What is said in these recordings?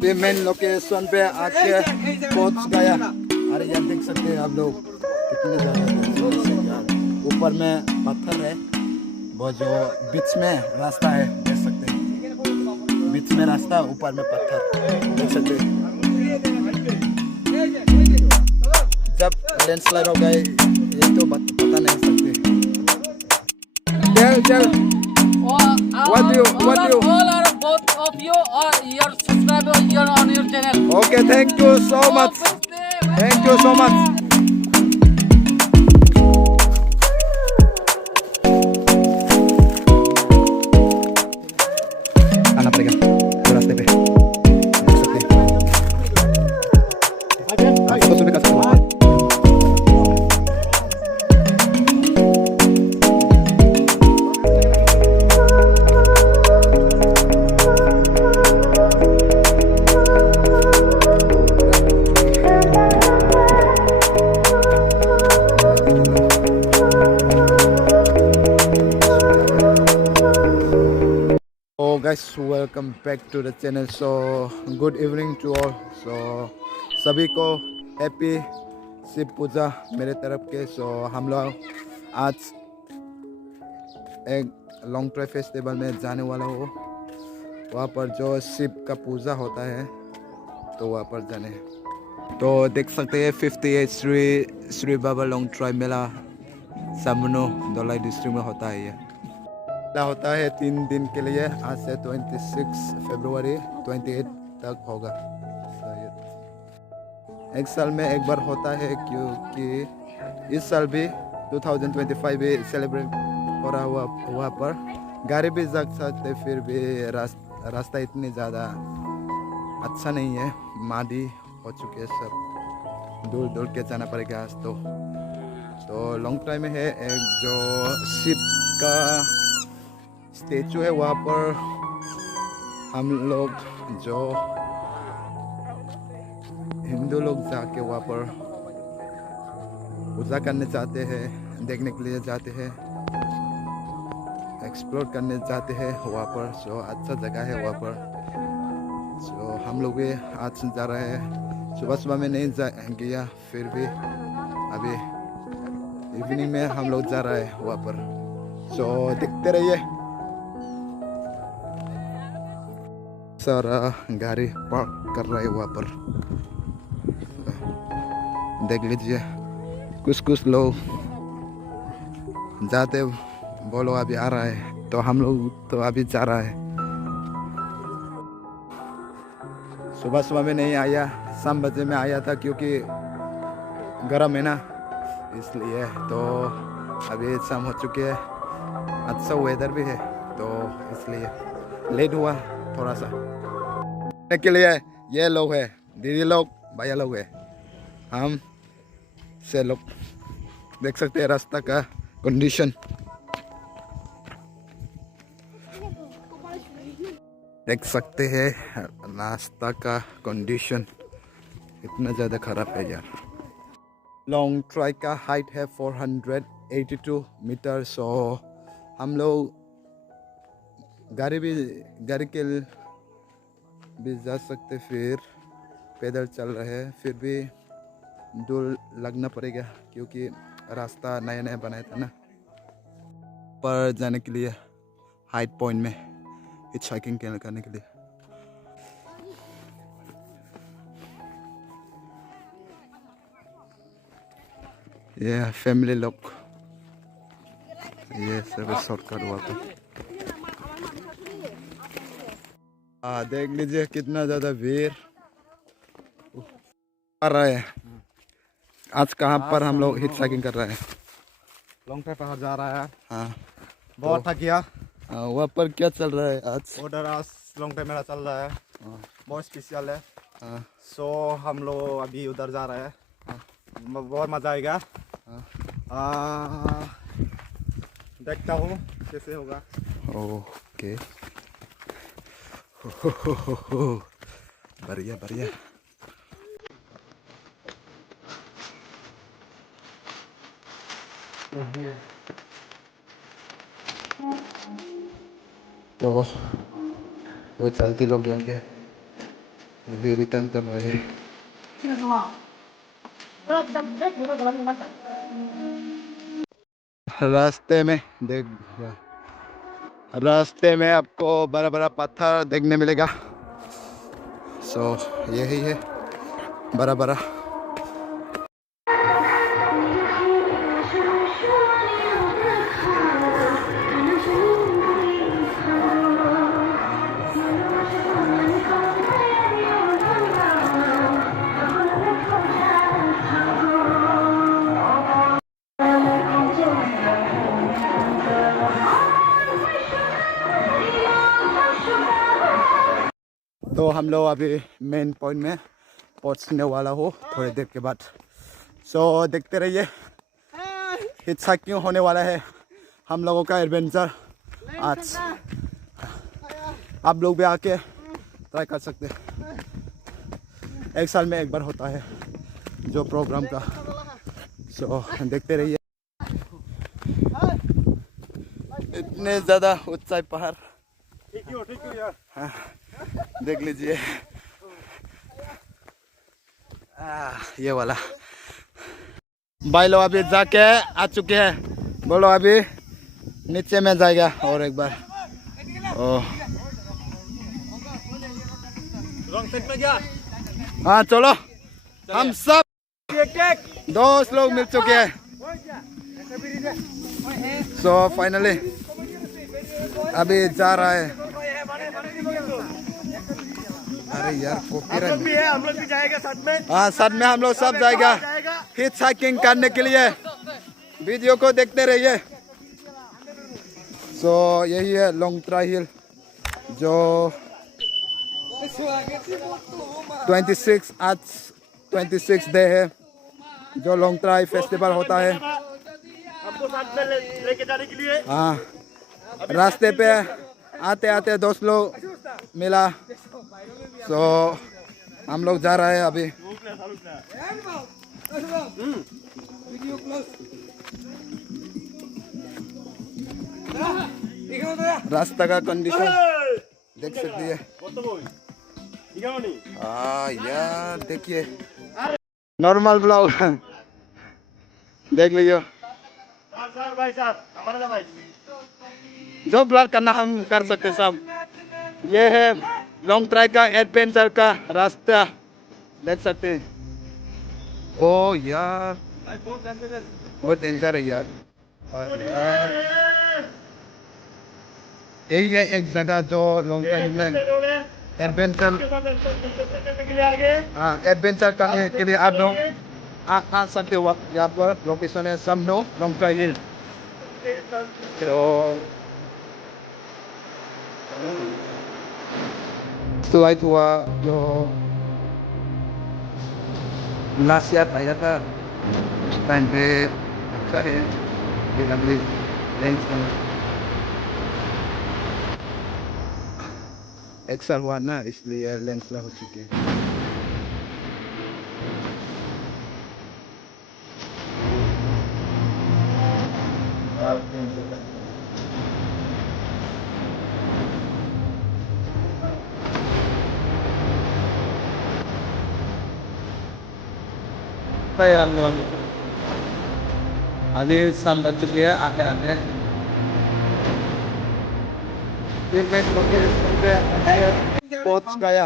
पे main location पे आके पहुंच गया। अरे यार देख सकते हैं आप लोग कितने ज़्यादा खूबसूरत है यार। ऊपर में पत्थर है, वो जो बीच में रास्ता है देख सकते हैं, बीच में रास्ता ऊपर में पत्थर देख सकते हैं। जब लैंडस्लाइड हो गए ये तो पता नहीं सकते। चल all are both of you or your subscriber here on your channel. Okay, thank you so much. Thank you so much. आना पड़ेगा वो रास्ते पे देख सकते हैं। आप फोटो शूट कर सकते हो। So guys, welcome back to the channel. So good evening to all. So सभी को हैप्पी शिव पूजा मेरे तरफ के। सो हम लोग आज एक लॉन्ग ट्राई फेस्टिवल में जाने वाला हो। वहाँ पर जो शिव का पूजा होता है तो वहाँ पर जाने। तो देख सकते हैं 58 श्री बाबा लॉन्ग ट्राई मेला सामनो धलाई डिस्ट्रिक्ट में होता है। ये होता है 3 दिन के लिए, आज से 26 फरवरी 28 तक होगा शायद। एक साल में एक बार होता है क्योंकि इस साल भी 2025 भी सेलिब्रेट हो रहा हुआ। वहाँ पर गाड़ी भी जा सकते, फिर भी रास्ता इतनी ज़्यादा अच्छा नहीं है, मादी हो चुके सब, दूर दूर के जाना पड़ेगा आज तो लॉन्ग टाइम में है। एक जो शिव का स्टेचू है वहाँ पर हम लोग जो हिंदू लोग जाके वहाँ पर पूजा करने जाते हैं, देखने के लिए जाते हैं, एक्सप्लोर करने जाते हैं वहाँ पर। जो अच्छा जगह है वहाँ पर। जो हम लोग भी आज जा रहे हैं, सुबह सुबह में नहीं गया, फिर भी अभी इवनिंग में हम लोग जा रहे हैं वहाँ पर। सो देखते रहिए। सारा गाड़ी पार्क कर रहा है वहाँ पर, देख लीजिए। कुछ लोग जाते बोलो अभी आ रहा है, तो हम लोग तो अभी जा रहा है। सुबह सुबह में नहीं आया, शाम बजे में आया था क्योंकि गर्म है ना, इसलिए। तो अभी शाम हो चुकी है, अच्छा वेदर भी है, तो इसलिए लेट हुआ थोड़ा सा। के लिए ये लोग है, दीदी लोग, भैया लोग है, हम से लोग देख सकते हैं रास्ता का कंडीशन। देख सकते हैं रास्ता का कंडीशन इतना ज़्यादा ख़राब है यार। लॉन्ग ट्राई का हाइट है 482 मीटर। सो हम लोग गाड़ी के भी जा सकते, फिर पैदल चल रहे हैं, फिर भी दूर लगना पड़ेगा क्योंकि रास्ता नया नया बनाया था ना। पर जाने के लिए हाइट पॉइंट में हिच हाइकिंग करने के लिए। ये फैमिली लोग, ये सब शॉर्टकट हुआ था। देख लीजिए कितना ज़्यादा भीड़ आ रहा है। आज कहाँ पर हम लोग हिच हाइकिंग कर रहे हैं? लॉन्ग ट्राई पर जा रहा है। हाँ, बहुत थक गया। वहाँ पर क्या चल रहा है आज? उधर आज लॉन्ग ट्राई मेरा चल रहा है, बहुत स्पेशल है। सो हम लोग अभी उधर जा रहे हैं, बहुत मज़ा आएगा। देखता हूँ कैसे होगा। ओके, बढ़िया बढ़िया। तो वो चलती लोग जाएंगे। अभी रिटर्न कर रहे हैं। रास्ते में आपको बड़ा बड़ा पत्थर देखने मिलेगा। सो यही है बड़ा बड़ा। तो हम लोग अभी मेन पॉइंट में पहुंचने वाला हो थोड़ी देर के बाद। सो देखते रहिए हिस्सा क्यों होने वाला है हम लोगों का एडवेंचर आज। आप लोग भी आके ट्राई कर सकते हैं। एक साल में एक बार होता है जो प्रोग्राम का। सो देखते रहिए। इतने ज़्यादा ऊंचाई पहाड़ देख लीजिए। ये वाला भाई लोग अभी जाके आ चुके हैं। बोलो अभी नीचे में जाएगा और एक बार। हाँ चलो हम सब दोस्त लोग मिल चुके हैं। सो फाइनली अभी जा रहा है। अरे यार कॉपीराइट भी है। हम लोग भी जाएगा साथ में। हाँ साथ में हम लोग सब जाएगा हिच हाइकिंग करने के लिए। वीडियो को देखते रहिए। सो यही है लोंगट्रा हिल जो 26 आज 26 डे है जो लोंगट्रा फेस्टिवल होता है। हमको साथ में लेके जाने के लिए। हाँ रास्ते पे आते आते दोस्त लोग मिला। सो हम लोग जा रहे हैं अभी। रास्ता का कंडीशन देख सकती है। हाँ यार देखिए नॉर्मल ब्लॉग देख लीजिए। जो ब्लॉग करना हम कर सकते सब। ये है लॉन्ग ट्राई का एडवेंचर का रास्ता देख सकते हैं। ओ यार बहुत डेंजर है यार। यही है एक जगह जो लॉन्ग ट्राई में एडवेंचर एडवेंचर करने के लिए आप लोग आ सकते हो। यहाँ पर लोकेशन है समनो लॉन्ग ट्राई हिल। Setelah itu yo nasihat aja kan sampai saya bilang beli lens XR warna इसलिए lens ला हो चुके हैं। Saya अभी संभल चुकी है आते आते पहुंच गया।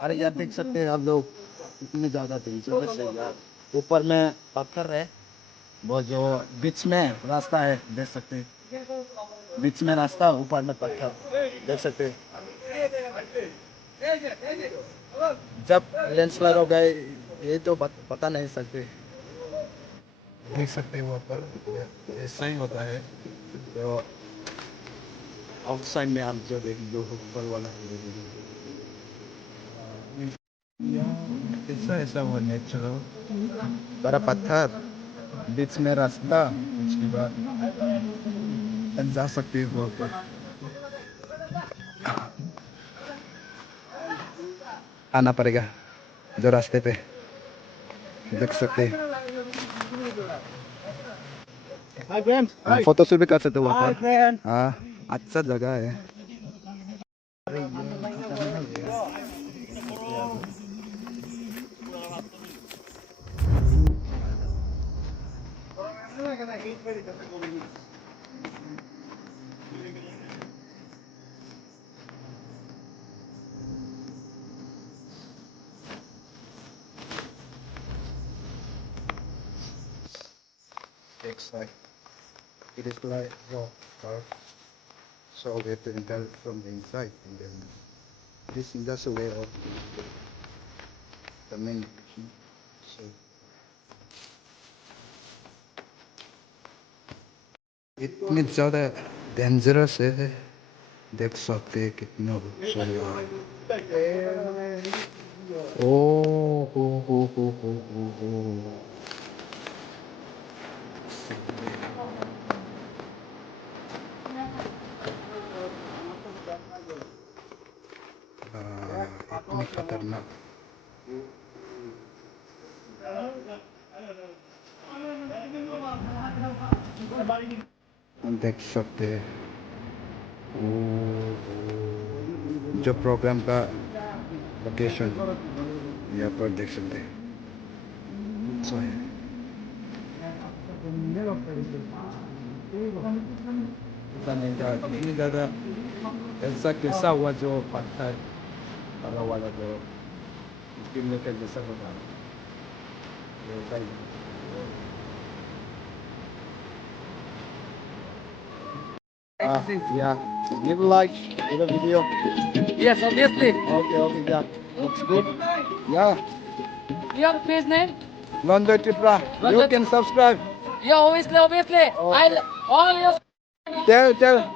अरे यार देख सकते हैं आप लोग इतने ज़्यादा तेजी से यार। ऊपर में पत्थर है वो जो बीच में रास्ता है देख सकते हैं। बीच में रास्ता ऊपर में पत्थर देख सकते हैं। जब लेंस लग गए ये तो पता नहीं सकते। देख सकते हैं वहाँ पर ऐसा ही होता है। तो आउटसाइड में आप जो देख लो ऊपर वाला ऐसा ऐसा वो नेचुरल बड़ा पत्थर बीच में रास्ता उसके बाद जा सकते हैं वहाँ पर। आना पड़ेगा जो रास्ते पे देख सकते हैं। फोटो शूट भी कर सकते हो वहाँ पर। हाँ अच्छा जगह है। Looks like it is like raw car. So we have to enter from the inside, and then this is just a way of the main. So इतनी ज़्यादा डेंजरस है, देख सकते हैं कितना ओ हो इतनी खतरनाक देख सकते हैं जो प्रोग्राम का लोकेशन यहाँ पर देख सकते हैं सो है ini ज़्यादा ऐसा कैसा हुआ जो पत्थर लगा वाला जो गिरने का जैसा बना yeah, give a like to the video. Yes, obviously. Okay, yeah, looks good. Yeah, Your page name? London Tripura. You can subscribe. Yeah, obviously. All your Tell.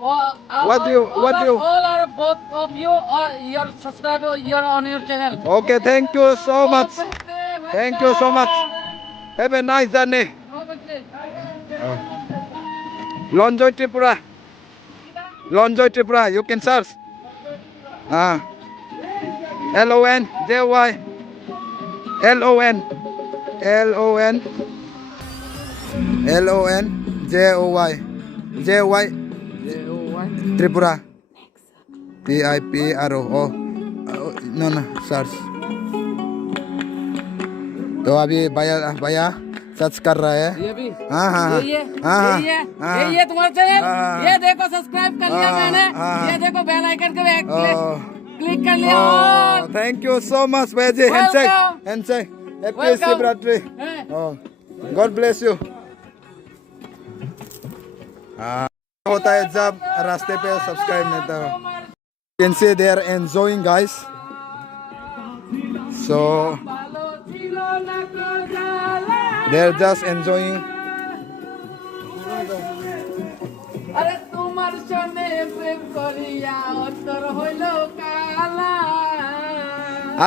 What do you? all are both of you are your subscriber. You're on your channel. Okay, thank you so much. Thank you so much. Have a nice journey. Lonjoy Tripura. Lonjoy Tripura. You can search. LONJY. LONJOY. JY Tripura. TIPRO. No, search तो अभी भैया search कर रहा है ये भी हाँ ये तुम्हारा चैनल ये देखो सब्सक्राइब कर लिया मैंने ये देखो बेल आइकन को क्लिक कर लिया थैंक यू सो मच भैया ji handshake happy Shivratri God bless you होता है जब रास्ते पे सब्सक्राइब नहीं था can see they are enjoying guys so they're just enjoying अरे तुम्हार सने प्रेम करिया उत्तर होइलो काला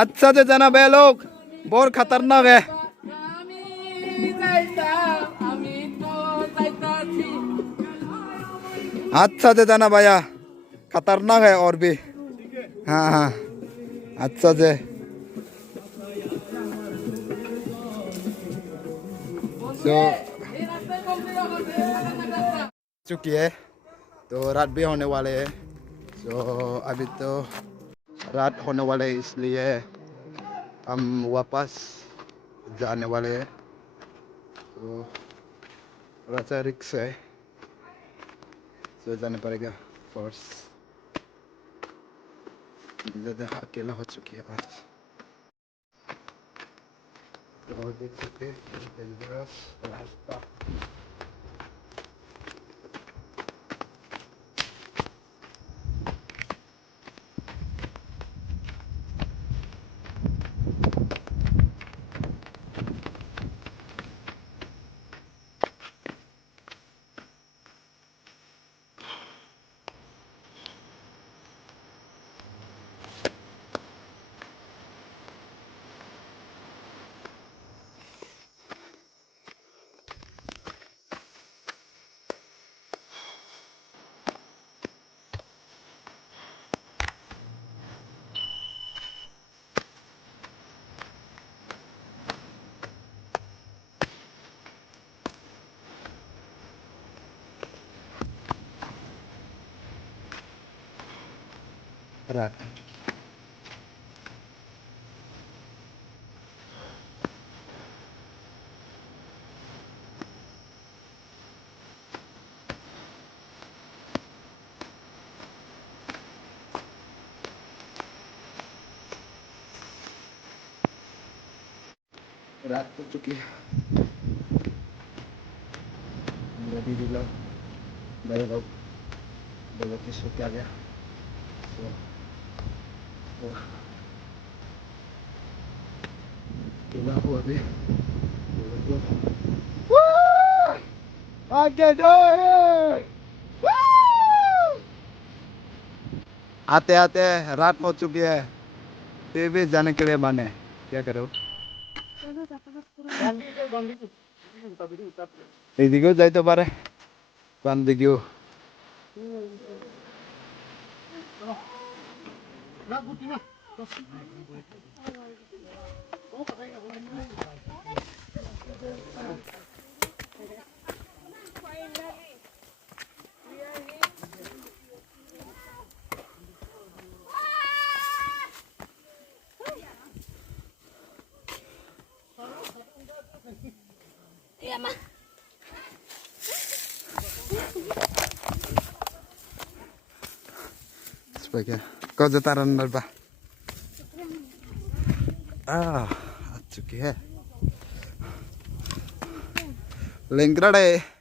अच्छा से जाना बे लोग बहुत खतरनाक है আমি তো যাইতাছি अच्छा से जाना भैया खतरनाक है और भी हाँ अच्छा से तो चुकी है तो रात भी होने वाले है तो अभी तो रात होने वाले है इसलिए हम वापस जाने वाले हैं तो थोड़ा सा रिक्स है तो जाना पड़ेगा फॉर्स ज़्यादा अकेला हो चुकी है आज तो देख सकते हैं डेंजरस रास्ता रात रात हो चुकी है। मेरा दीदी लोग बड़े लोग बहुत ही सो क्या गया तो हो अभी आगे आते आते रात हो चुकी है फिर भी जाने के लिए माने क्या करो এইদিকেও যাইতে পারে কোন দিকেও sebagai kau jataran berapa ah cukup ya lengkap deh